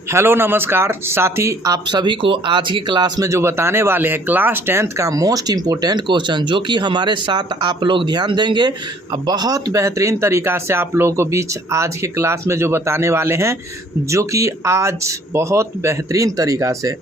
Hello नमस्कार साथी, आप सभी को आज की क्लास में जो बताने वाले हैं क्लास 10th का मोस्ट इम्पोर्टेंट क्वेश्चन, जो कि हमारे साथ आप लोग ध्यान देंगे। अब बहुत बेहतरीन तरीक़ा से आप लोगों को बीच आज के क्लास में जो बताने वाले हैं, जो कि आज बहुत बेहतरीन तरीक़ा से।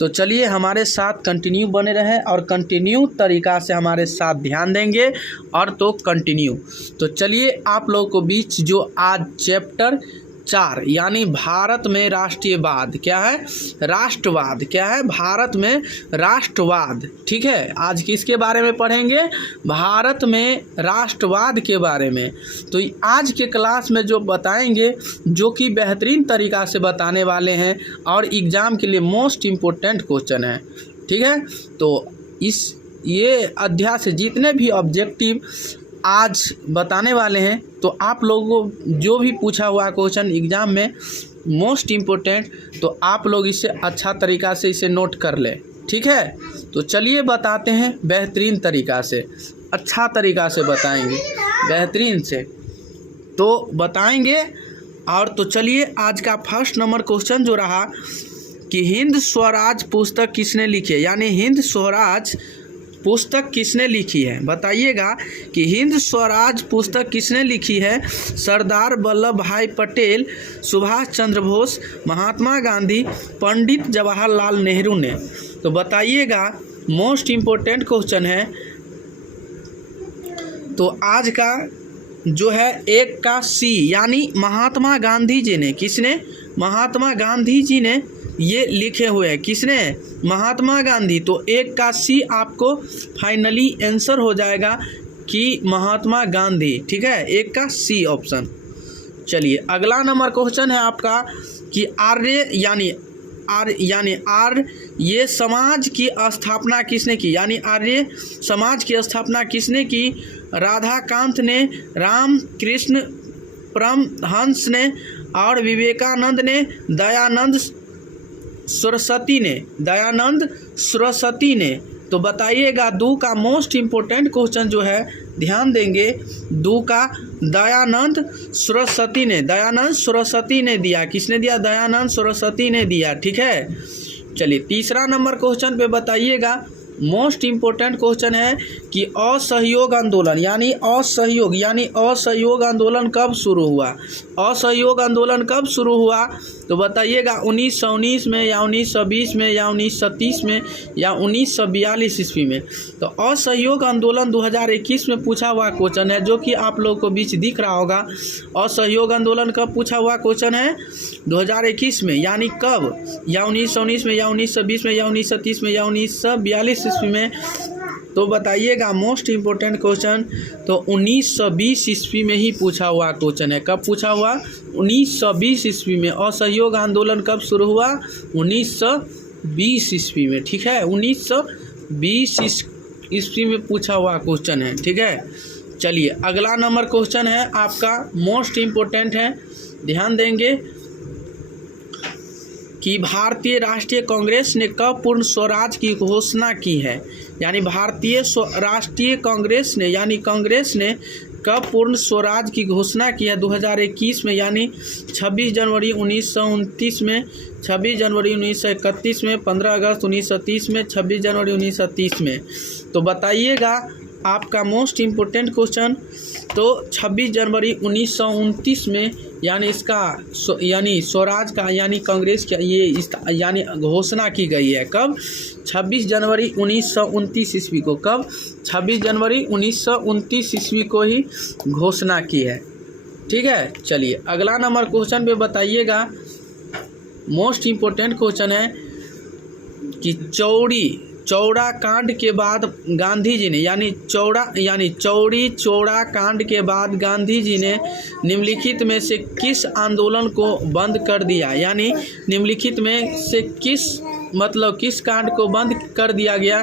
तो चलिए हमारे साथ कंटिन्यू बने रहें और कंटिन्यू तरीक़ा से हमारे साथ ध्यान देंगे और तो कंटिन्यू। तो चलिए आप लोगों को बीच जो आज चैप्टर 4 यानी भारत में राष्ट्रीयवाद क्या है, राष्ट्रवाद क्या है, भारत में राष्ट्रवाद, ठीक है। आज किसके बारे में पढ़ेंगे, भारत में राष्ट्रवाद के बारे में। तो आज के क्लास में जो बताएंगे, जो कि बेहतरीन तरीक़ा से बताने वाले हैं और एग्ज़ाम के लिए मोस्ट इम्पोर्टेंट क्वेश्चन है, ठीक है। तो ये अध्याय से जितने भी ऑब्जेक्टिव आज बताने वाले हैं, तो आप लोगों को जो भी पूछा हुआ क्वेश्चन एग्ज़ाम में मोस्ट इम्पोर्टेंट, तो आप लोग इसे अच्छा तरीक़ा से इसे नोट कर लें, ठीक है। तो चलिए बताते हैं बेहतरीन तरीक़ा से, अच्छा तरीक़ा से बताएंगे, बेहतरीन से तो बताएंगे। और तो चलिए आज का फर्स्ट नंबर क्वेश्चन जो रहा कि हिंद स्वराज पुस्तक किसने लिखी है, यानी हिंद स्वराज पुस्तक किसने लिखी है, बताइएगा कि हिंद स्वराज पुस्तक किसने लिखी है। सरदार वल्लभ भाई पटेल, सुभाष चंद्र बोस, महात्मा गांधी, पंडित जवाहरलाल नेहरू ने। तो बताइएगा, मोस्ट इम्पोर्टेंट क्वेश्चन है। तो आज का जो है एक का सी, यानी महात्मा गांधी जी ने, किसने, महात्मा गांधी जी ने ये लिखे हुए हैं, किसने, महात्मा गांधी। तो एक का सी आपको फाइनली आंसर हो जाएगा कि महात्मा गांधी, ठीक है, एक का सी ऑप्शन। चलिए अगला नंबर क्वेश्चन है आपका कि आर्य ये समाज की स्थापना किसने की, यानी आर्य समाज की स्थापना किसने की। राधाकांत ने, रामकृष्ण परमहंस ने और विवेकानंद ने, दयानंद सरस्वती ने। तो बताइएगा दो का मोस्ट इम्पोर्टेंट क्वेश्चन जो है, ध्यान देंगे, दो का दयानंद सरस्वती ने दिया, किसने दिया, दयानंद सरस्वती ने दिया, ठीक है। चलिए तीसरा नंबर क्वेश्चन पे बताइएगा, मोस्ट इम्पोर्टेंट क्वेश्चन है कि असहयोग आंदोलन यानी असहयोग आंदोलन कब शुरू हुआ। असहयोग आंदोलन कब शुरू हुआ, तो बताइएगा 1919 में या 1920 में या 1930 में या 1942 ईस्वी में। तो असहयोग आंदोलन 2021 में पूछा हुआ क्वेश्चन है, जो कि आप लोगों को बीच दिख रहा होगा। असहयोग आंदोलन कब पूछा हुआ क्वेश्चन है, 2021 में, यानी कब, या 1919 में या 1920 में या 1930 में या 1942 ईस्वी में। तो बताइएगा मोस्ट इम्पोर्टेंट क्वेश्चन, तो 1920 ईस्वी में ही पूछा हुआ क्वेश्चन है। कब पूछा हुआ, 1920 ईस्वी में। असहयोग आंदोलन कब शुरू हुआ, 1920 ईस्वी में, ठीक है, 1920 ईस्वी में पूछा हुआ क्वेश्चन है, ठीक है। चलिए अगला नंबर क्वेश्चन है आपका, मोस्ट इम्पोर्टेंट है, ध्यान देंगे कि भारतीय राष्ट्रीय कांग्रेस ने कब पूर्ण स्वराज की घोषणा की है, यानी भारतीय राष्ट्रीय कांग्रेस ने, यानी कांग्रेस ने कब पूर्ण स्वराज की घोषणा की है, 2021 में, यानी 26 जनवरी 1929 में, 26 जनवरी 1931 में, 15 अगस्त 1930 में, 26 जनवरी 1930 में। तो बताइएगा आपका मोस्ट इम्पोर्टेंट क्वेश्चन, तो 26 जनवरी 1929 में, यानी इसका यानी स्वराज का यानी कांग्रेस का ये यानी घोषणा की गई है। कब, 26 जनवरी 1929 ईस्वी को। कब, 26 जनवरी 1929 ईस्वी को ही घोषणा की है, ठीक है। चलिए अगला नंबर क्वेश्चन पे बताइएगा, मोस्ट इम्पोर्टेंट क्वेश्चन है कि चौड़ा कांड के बाद गांधी जी ने, यानी चौड़ी चौड़ा कांड के बाद गांधी जी ने निम्नलिखित में से किस आंदोलन को बंद कर दिया, यानी निम्नलिखित में से किस कांड को बंद कर दिया गया।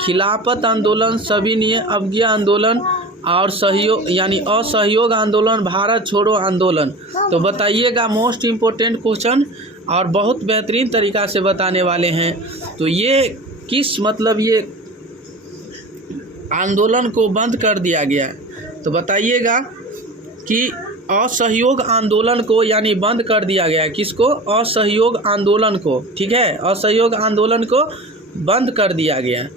खिलाफत आंदोलन, सविनय अवज्ञा आंदोलन और सहयोग यानी असहयोग आंदोलन, भारत छोड़ो आंदोलन। तो बताइएगा मोस्ट इम्पोर्टेंट क्वेश्चन और बहुत बेहतरीन तरीक़ा से बताने वाले हैं। तो ये किस मतलब ये आंदोलन को बंद कर दिया गया, तो बताइएगा कि असहयोग आंदोलन को यानी बंद कर दिया गया। किसको? असहयोग आंदोलन को। ठीक है, असहयोग आंदोलन को बंद कर दिया गया।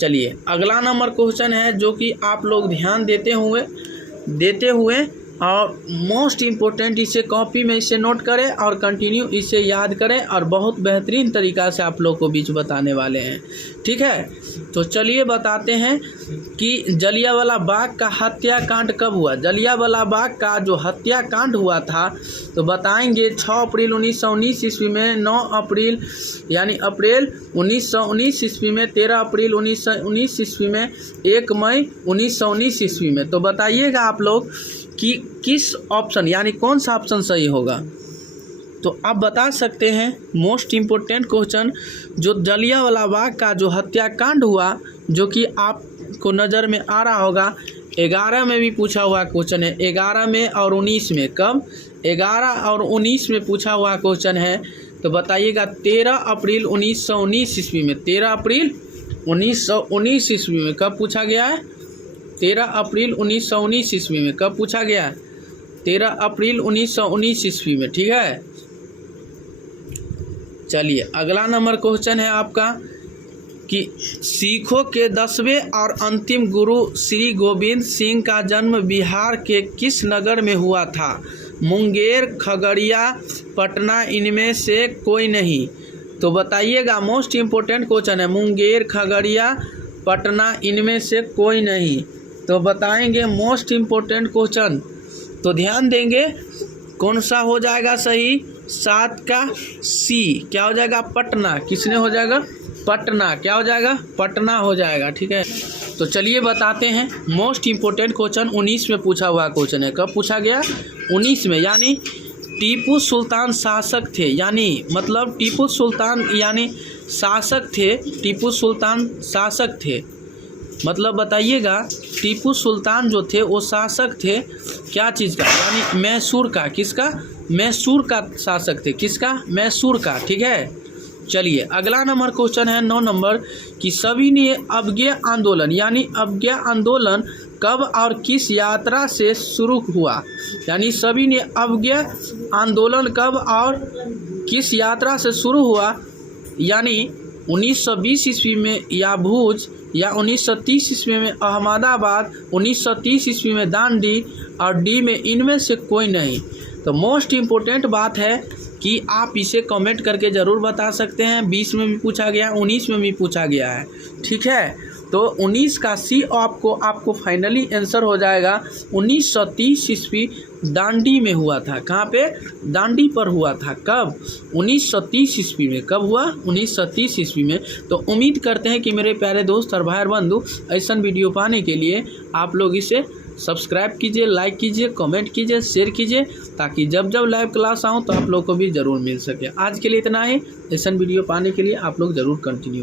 चलिए अगला नंबर क्वेश्चन है जो कि आप लोग ध्यान देते हुए और मोस्ट इम्पोर्टेंट इसे कॉपी में इसे नोट करें और कंटिन्यू इसे याद करें और बहुत बेहतरीन तरीक़ा से आप लोग को बीच बताने वाले हैं। ठीक है, तो चलिए बताते हैं कि जलियांवाला बाग का हत्याकांड कब हुआ। जलियांवाला बाग का जो हत्याकांड हुआ था तो बताएंगे 6 अप्रैल 1919 ईस्वी में, 9 अप्रैल यानी अप्रैल 1919 ईस्वी में, 13 अप्रैल 1919 ईस्वी में, 1 मई 1919 ईस्वी में। तो बताइएगा आप लोग कि किस ऑप्शन यानी कौन सा ऑप्शन सही होगा। तो आप बता सकते हैं मोस्ट इम्पोर्टेंट क्वेश्चन जो जलियांवाला बाग का जो हत्याकांड हुआ जो कि आपको नज़र में आ रहा होगा, 11 में भी पूछा हुआ क्वेश्चन है, 11 में और 19 में। कब? 11 और 19 में पूछा हुआ क्वेश्चन है। तो बताइएगा 13 अप्रैल 1919 ईस्वी में, 13 अप्रैल 1919 ईस्वी में कब पूछा गया है? 13 अप्रैल 1919 ईस्वी में कब पूछा गया? 13 अप्रैल 1919 ईस्वी में। ठीक है, चलिए अगला नंबर क्वेश्चन है आपका कि सिखों के 10वें और अंतिम गुरु श्री गोविंद सिंह का जन्म बिहार के किस नगर में हुआ था? मुंगेर, खगड़िया, पटना, इनमें से कोई नहीं। तो बताइएगा मोस्ट इम्पोर्टेंट क्वेश्चन है, मुंगेर, खगड़िया, पटना, इनमें से कोई नहीं। तो बताएंगे मोस्ट इम्पोर्टेंट क्वेश्चन। तो ध्यान देंगे कौन सा हो जाएगा सही? 7 का सी। क्या हो जाएगा? पटना। किसने हो जाएगा? पटना। क्या हो जाएगा? पटना हो जाएगा। ठीक है, तो चलिए बताते हैं मोस्ट इम्पोर्टेंट क्वेश्चन 19 में पूछा हुआ क्वेश्चन है। कब पूछा गया? 19 में, यानी टीपू सुल्तान शासक थे, यानी मतलब टीपू सुल्तान यानी शासक थे, टीपू सुल्तान शासक थे। मतलब बताइएगा टीपू सुल्तान जो थे वो शासक थे क्या चीज़ का? यानी मैसूर का। किसका? मैसूर का शासक थे। किसका? मैसूर का। ठीक है, चलिए अगला नंबर क्वेश्चन है 9 नंबर कि सभी ने अवज्ञा आंदोलन यानी अवज्ञा आंदोलन कब और किस यात्रा से शुरू हुआ? यानी सभी ने अवज्ञा आंदोलन कब और किस यात्रा से शुरू हुआ? यानी 1920 ईस्वी में या भुज, या 1930 ईस्वी में अहमदाबाद, 1930 ईस्वी में दांडी और डी में इनमें से कोई नहीं। तो मोस्ट इम्पोर्टेंट बात है कि आप इसे कमेंट करके ज़रूर बता सकते हैं। 20 में भी पूछा गया, 19 में भी पूछा गया है। ठीक है, तो 19 का सी आपको फाइनली आंसर हो जाएगा। 1930 ईस्वी दांडी में हुआ था। कहाँ पे? दांडी पर हुआ था। कब? 1930 ईस्वी में। कब हुआ? 1930 ईस्वी में। तो उम्मीद करते हैं कि मेरे प्यारे दोस्त और भाई बंधु ऐसा वीडियो पाने के लिए आप लोग इसे सब्सक्राइब कीजिए, लाइक कीजिए, कमेंट कीजिए, शेयर कीजिए, ताकि जब जब लाइव क्लास आऊँ तो आप लोग को भी ज़रूर मिल सके। आज के लिए इतना ही। ऐसा वीडियो पाने के लिए आप लोग ज़रूर कंटिन्यू